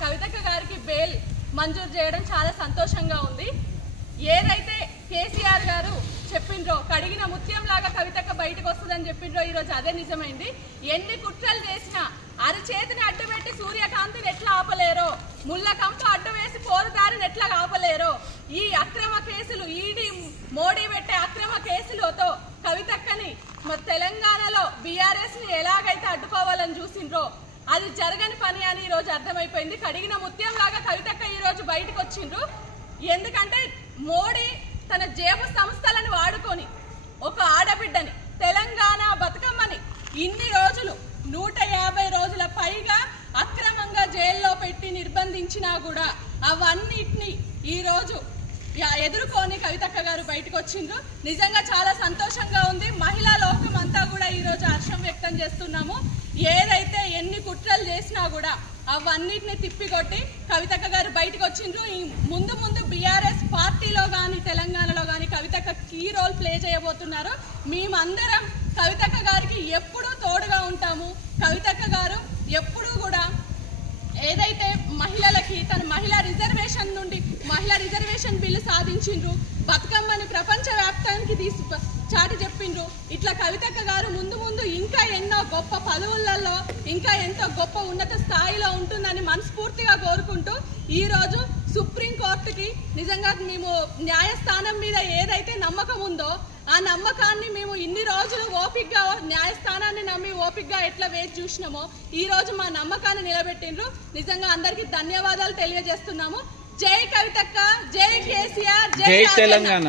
కవితక్క గారికి బెయిల్ మంజూరు చేయడం చాలా సంతోషంగా ఉంది. ఏదైతే కేసీఆర్ గారు చెప్పిండ్రో కడిగిన ముత్యం లాగా కవితక్క బయటకు వస్తుందని చెప్పిండ్రో ఈరోజు అదే నిజమైంది. ఎన్ని కుట్రలు చేసినా అరిచేతిని అడ్డుపెట్టి సూర్యకాంతిని ఎట్లా ఆపలేరో, ముళ్ళ కంప అడ్డు వేసి పోరుదారిని ఎట్లా ఆపలేరో, ఈ అక్రమ కేసులు ఈడీ మోడీ పెట్టే అక్రమ కేసులతో కవితక్కని తెలంగాణలో బీఆర్ఎస్ ని ఎలాగైతే అడ్డుకోవాలని చూసిండ్రో అది జరగని పని అని ఈ రోజు అర్థమైపోయింది. కడిగిన ముత్యం లాగా కవితక్క ఈ రోజు బయటకు వచ్చిండ్రు. ఎందుకంటే మోడీ తన జేబు సంస్థలను వాడుకొని ఒక ఆడబిడ్డని తెలంగాణ బతుకమ్మని ఇన్ని రోజులు 150 రోజుల పైగా అక్రమంగా జైల్లో పెట్టి నిర్బంధించినా కూడా అవన్నిటిని ఈ రోజు ఎదుర్కొని కవితక్క గారు బయటకు వచ్చిండ్రు. నిజంగా చాలా సంతోషంగా ఉంది. మహిళా లోకం అంతా కూడా ఈ రోజు హర్షం వ్యక్తం చేస్తున్నాము. ఏదైతే ఎన్ని కుట్రలు చేసినా కూడా అవన్నిటిని తిప్పికొట్టి కవితక్క గారు బయటకు వచ్చిండ్రు. ముందు ముందు బీఆర్ఎస్ పార్టీలో కానీ తెలంగాణలో కానీ కవితక్క కీ రోల్ ప్లే చేయబోతున్నారు. మేమందరం కవితక్క గారికి ఎప్పుడూ తోడుగా ఉంటాము. కవితక్క గారు ఎప్పుడూ కూడా ఏదైతే మహిళలకి తన మహిళా రిజర్వేషన్ బిల్లు సాధించిండ్రు, బతుకమ్మని ప్రపంచ వ్యాప్తానికి చాటి చెప్పిండ్రు. ఇట్లా కవితక్క గారు ముందు ముందు ఇంకా ఎన్నో గొప్ప పదవులలో ఇంకా ఎంతో గొప్ప ఉన్నత స్థాయిలో ఉంటుందని మనస్ఫూర్తిగా కోరుకుంటూ ఈరోజు సుప్రీంకోర్టుకి నిజంగా మేము న్యాయస్థానం మీద ఏదైతే నమ్మకం ఉందో ఆ నమ్మకాన్ని మేము ఇన్ని రోజులు ఓపికగా న్యాయస్థానాన్ని నమ్మి ఓపికగా ఎట్లా వేచి చూసినామో ఈ రోజు మా నమ్మకాన్ని నిలబెట్టిండ్రు. నిజంగా అందరికీ ధన్యవాదాలు తెలియజేస్తున్నాము. జై కవితక్క, జై కేసీఆర్, జై తెలంగాణ.